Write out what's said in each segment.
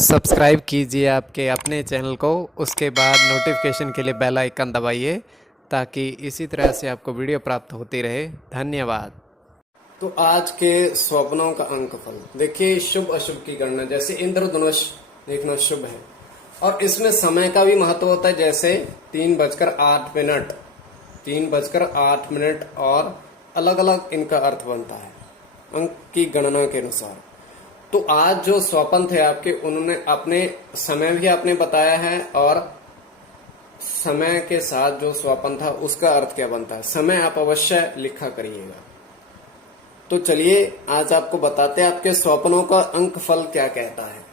Subscribe कीजिए आपके अपने चैनल को, उसके बाद नोटिफिकेशन के लिए बेल आइकन दबाइए ताकि इसी तरह से आपको वीडियो प्राप्त होती रहे। धन्यवाद। तो आज के स्वप्नों का अंकफल देखिए, शुभ अशुभ की गणना। जैसे इंद्रधनुष देखना शुभ है और इसमें समय का भी महत्व होता है। जैसे 3:08, 3:08 और अलग अलग इनका अर्थ बनता है अंक की गणना के अनुसार। तो आज जो स्वपन थे आपके, उन्होंने अपने समय भी आपने बताया है और समय के साथ जो स्वपन था उसका अर्थ क्या बनता है, समय आप अवश्य लिखा करिएगा। तो चलिए आज आपको बताते हैं आपके स्वप्नों का अंक फल क्या कहता है।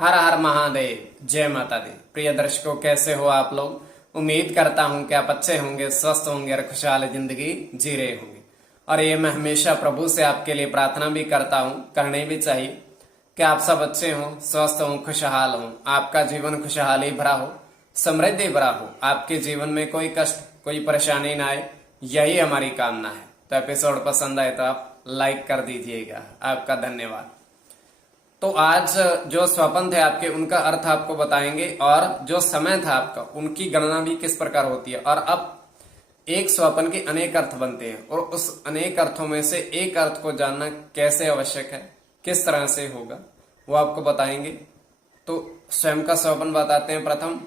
हर हर महादेव, जय माता दी। प्रिय दर्शकों, कैसे हो आप लोग? उम्मीद करता हूं कि आप अच्छे होंगे, स्वस्थ होंगे और खुशहाल जिंदगी जी रहे होंगे। और ये मैं हमेशा प्रभु से आपके लिए प्रार्थना भी करता हूं, करनी भी चाहिए कि आप सब अच्छे हों, स्वस्थ हों, खुशहाल हों, आपका जीवन खुशहाली भरा हो, समृद्धि भरा हो, आपके जीवन में कोई कष्ट कोई परेशानी ना आए, यही हमारी कामना है। तो एपिसोड पसंद आए तो आप लाइक कर दीजिएगा, आपका धन्यवाद। तो आज जो स्वप्न थे आपके, उनका अर्थ आपको बताएंगे और जो समय था आपका उनकी गणना भी किस प्रकार होती है। और अब एक स्वप्न के अनेक अर्थ बनते हैं और उस अनेक अर्थों में से एक अर्थ को जानना कैसे आवश्यक है, किस तरह से होगा, वो आपको बताएंगे। तो स्वयं का स्वप्न बताते हैं प्रथम,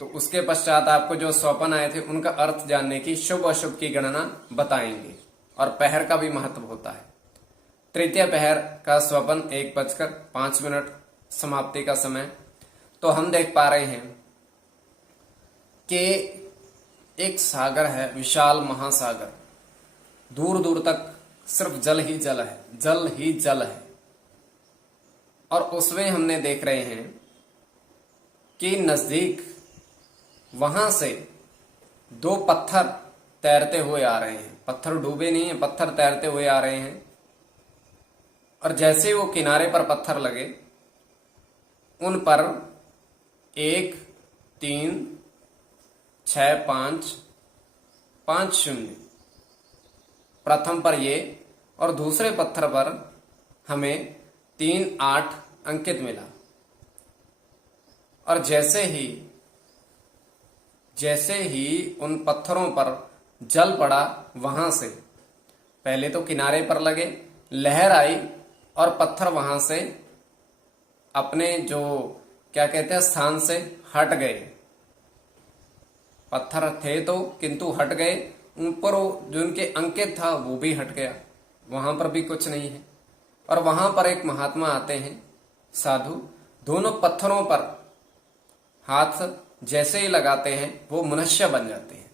तो उसके पश्चात आपको जो स्वप्न आए थे उनका अर्थ जानने की शुभ अशुभ की गणना बताएंगे। और पहर का भी महत्व होता है। तृतीय पहर का स्वप्न 1:05 समाप्ति का समय। तो हम देख पा रहे हैं कि एक सागर है, विशाल महासागर, दूर दूर तक सिर्फ जल ही जल है, जल ही जल है। और उसमें हमने देख रहे हैं कि नजदीक वहां से दो पत्थर तैरते हुए आ रहे हैं। पत्थर डूबे नहीं है, पत्थर तैरते हुए आ रहे हैं। और जैसे वो किनारे पर पत्थर लगे, उन पर 1 3 6 5 5 0 प्रथम पर ये, और दूसरे पत्थर पर हमें 3 8 अंकित मिला। और जैसे ही उन पत्थरों पर जल पड़ा, वहां से पहले तो किनारे पर लगे, लहर आई और पत्थर वहां से अपने जो क्या कहते हैं स्थान से हट गए। पत्थर थे तो किंतु हट गए, ऊपर जो उनके अंकित था वो भी हट गया, वहां पर भी कुछ नहीं है। और वहां पर एक महात्मा आते हैं, साधु, दोनों पत्थरों पर हाथ जैसे ही लगाते हैं वो मनुष्य बन जाते हैं।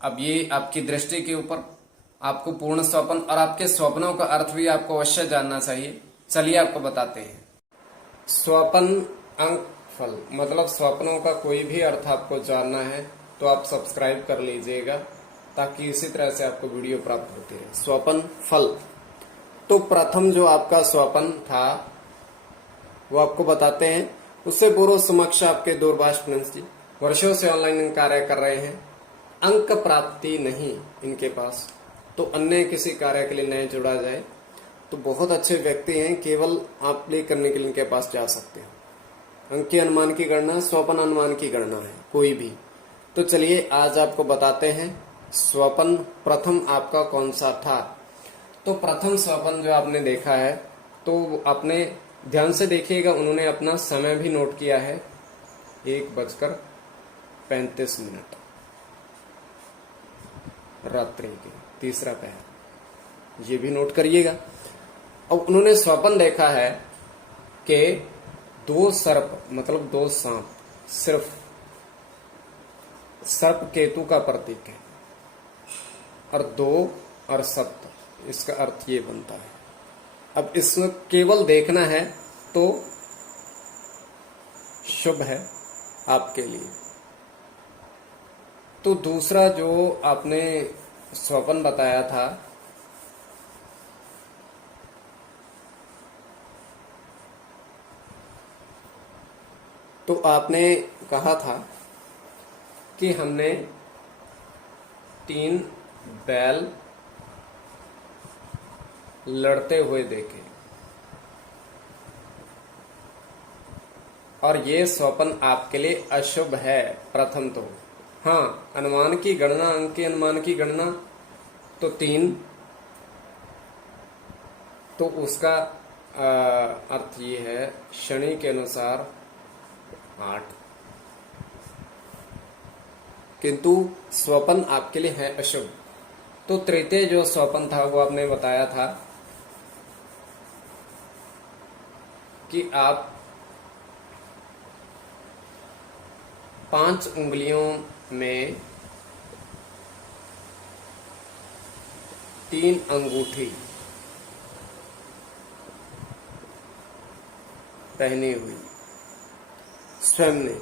अब ये आपकी दृष्टि के ऊपर, आपको पूर्ण स्वप्न और आपके स्वप्नों का अर्थ भी आपको अवश्य जानना चाहिए। चलिए आपको बताते हैं। स्वप्न अंक फल मतलब स्वप्नों का कोई भी अर्थ आपको जानना है तो आप सब्सक्राइब कर लीजिएगा ताकि इसी तरह से आपको वीडियो प्राप्त होती है। स्वप्न फल, तो प्रथम जो आपका स्वप्न था वो आपको बताते हैं। उससे पूर्व समक्ष आपके दूरभाष प्रिंस जी वर्षों से ऑनलाइन कार्य कर रहे हैं, अंक प्राप्ति नहीं इनके पास, तो अन्य किसी कार्य के लिए नए जुड़ा जाए तो बहुत अच्छे व्यक्ति हैं, केवल आप प्ले करने के लिए इनके पास जा सकते हैं। अंक के अनुमान की गणना स्वप्न अनुमान की गणना है कोई भी। तो चलिए आज आपको बताते हैं स्वप्न प्रथम आपका कौन सा था। तो प्रथम स्वप्न जो आपने देखा है तो आपने ध्यान से देखिएगा, उन्होंने अपना समय भी नोट किया है, 1:35 रात्रि के, तीसरा पहर, ये भी नोट करिएगा। अब उन्होंने स्वप्न देखा है कि 2 सर्प मतलब 2 सांप, सिर्फ सर्प केतु का प्रतीक है, और 2 और सप्त, इसका अर्थ ये बनता है। अब इसमें केवल देखना है तो शुभ है आपके लिए। तो दूसरा जो आपने स्वप्न बताया था, तो आपने कहा था कि हमने 3 बैल लड़ते हुए देखे। और ये स्वप्न आपके लिए अशुभ है प्रथम तो। हाँ, अनुमान की गणना, अंक के अनुमान की गणना तो 3, तो उसका अर्थ ये है शनि के अनुसार 8, किंतु स्वप्न आपके लिए है अशुभ। तो तृतीय जो स्वप्न था वो आपने बताया था कि आप 5 उंगलियों में 3 अंगूठी पहनी हुई स्वयं ने,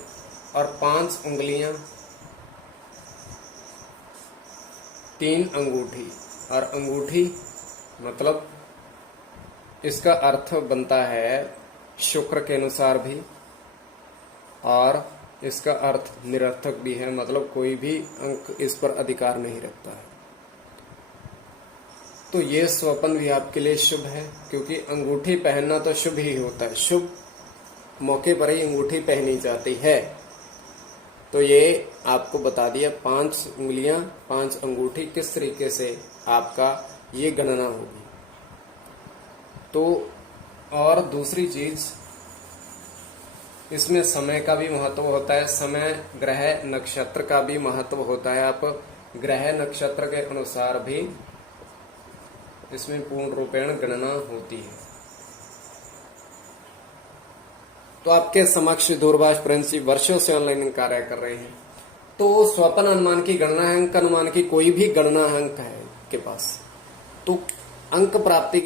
और 5 उंगलियां 3 अंगूठी, और अंगूठी मतलब इसका अर्थ बनता है शुक्र के अनुसार भी, और इसका अर्थ निरर्थक भी है, मतलब कोई भी अंक इस पर अधिकार नहीं रखता है। तो ये स्वप्न भी आपके लिए शुभ है, क्योंकि अंगूठी पहनना तो शुभ ही होता है, शुभ मौके पर ही अंगूठी पहनी जाती है। तो ये आपको बता दिया 5 उंगलियां 5 अंगूठी किस तरीके से आपका ये गणना होगी। तो और दूसरी चीज, इसमें समय का भी महत्व होता है, समय ग्रह नक्षत्र का भी महत्व होता है। आप ग्रह नक्षत्र के अनुसार भी इसमें पूर्ण रूपेण गणना होती है। तो आपके समक्ष दूरभाष प्रिंस जी वर्षों से ऑनलाइन कार्य कर रहे हैं। तो स्वप्न अनुमान की गणना है, अंक अनुमान की कोई भी गणना है अंक है के पास, तो अंक प्राप्ति